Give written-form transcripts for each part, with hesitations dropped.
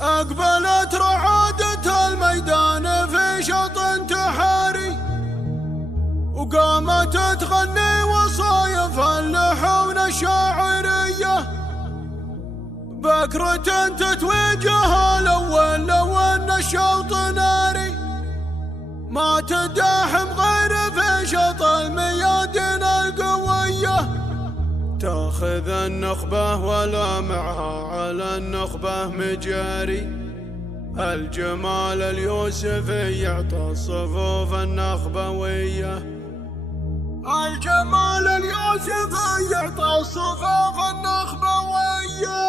أقبلت رعادة الميدان في شط انتحاري، وقامت تغني وصايف اللحون الشاعرية. بكرة تتوجه الأول لو أن الشوط ناري، ما تداحم غير في شط الميادين القوية. تاخذ النخبة ولا معها على النخبة مجاري، الجمال اليوسفي يعطى الصفوف النخبوية. الجمال اليوسفي يعطى الصفوف النخبوية.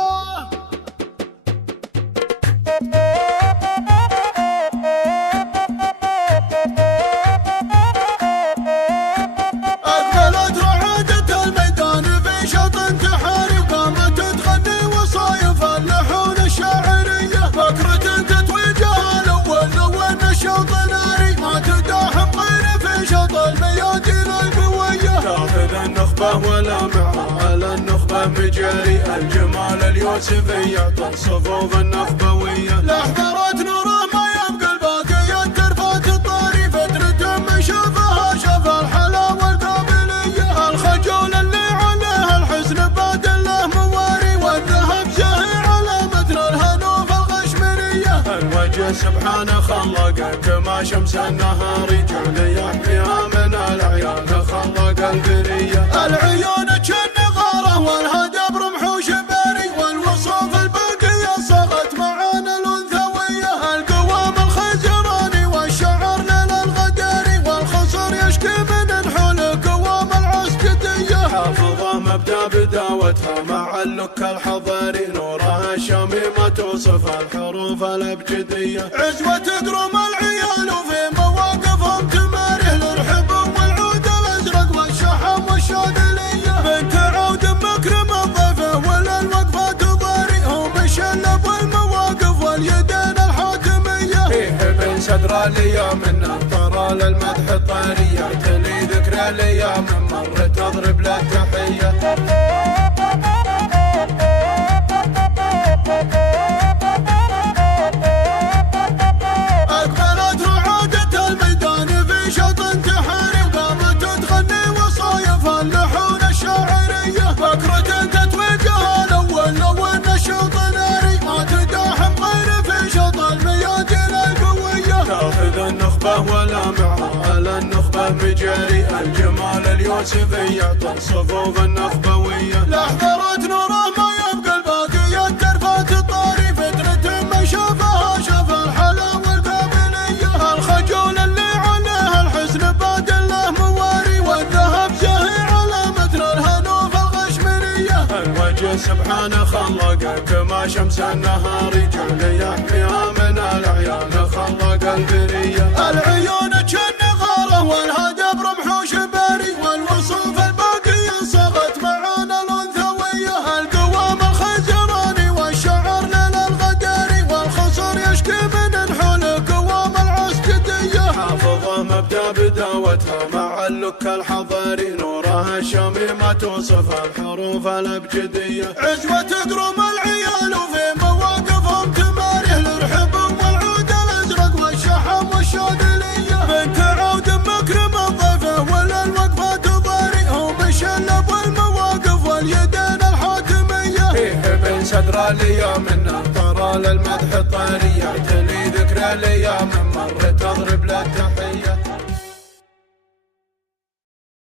ولا معها على النخبة مجاري، الجمال اليوسفي يعطى الصفوف النخبوية. لحظرت نوره ما يبقى الباقي الترفات الطاري، فترة من شافها شاف الحلاوة القابلية. الخجول اللي عليه الحسن بعد الله مواري، والذهب زاهي على متن الهنوف الغشمرية. الوجه سبحانه خلقه كما شمس النهار، جعل يحميها من العيان خلق البرية. العيون كالنغارة والهدب رمح وشباري، والوصوف الباقية صغت معانا الأنثوية. القوام الخزراني والشعر للغداري، والخصر يشكي من نحول قوام العسكدية. حافظة مبدأ بداوتها مع اللك الحضاري، نورها الشميمة توصف الحروف الأبجدية. عزوة تقرم العيال وفي مواقفهم تماريه، للرحب والعود الأزرق والشحم والشاذلية. بنت عود مكرم الضيفة وللوقفة تضاري، هم الشلب والمواقف واليدين الحاتمية. فيه بين صدر الايام من ترى للمدح الطاري، يعتني ذكرى الايام من مر تضرب له تحية. ولا معها على النخبة مجاري، الجمال اليوسفي يعطى الصفوف النخبوية. لحظرت نوره ما يبقى الباقي الترفات الطاري، فترة من شافها شاف الحلاوة القابلية. الخجول اللي عليه الحسن بعد الله مواري، والذهب زاهي على متن الهنوف الغشمرية. الوجه سبحانه خلقه كما شمس النهار، جعل يحميها من العيان خلق البرية. العيون كالنغارة والهدب رمح وشباري، والوصوف الباقية صغت معانا الأنثوية. القوام الخزراني والشعر للغداري، والخصر يشكي من نحول قوام العسكدية. حافظة مبدأ بداوتها مع اللك الحضاري، نورها الشميمة توصف الحروف الأبجدية. عزوة تقرم العيال وفي مواقفهم تماريه، للرحب والعود الأزرق والشحم والشاذلية. بنت عود مكرم الضيفة وللوقفة تضاري، هم الشلب والمواقف واليدين الحاتمية. فيه بين صدر الايام من ترى للمدح الطاري، يعتني ذكرى الايام من مر تضرب له تحية.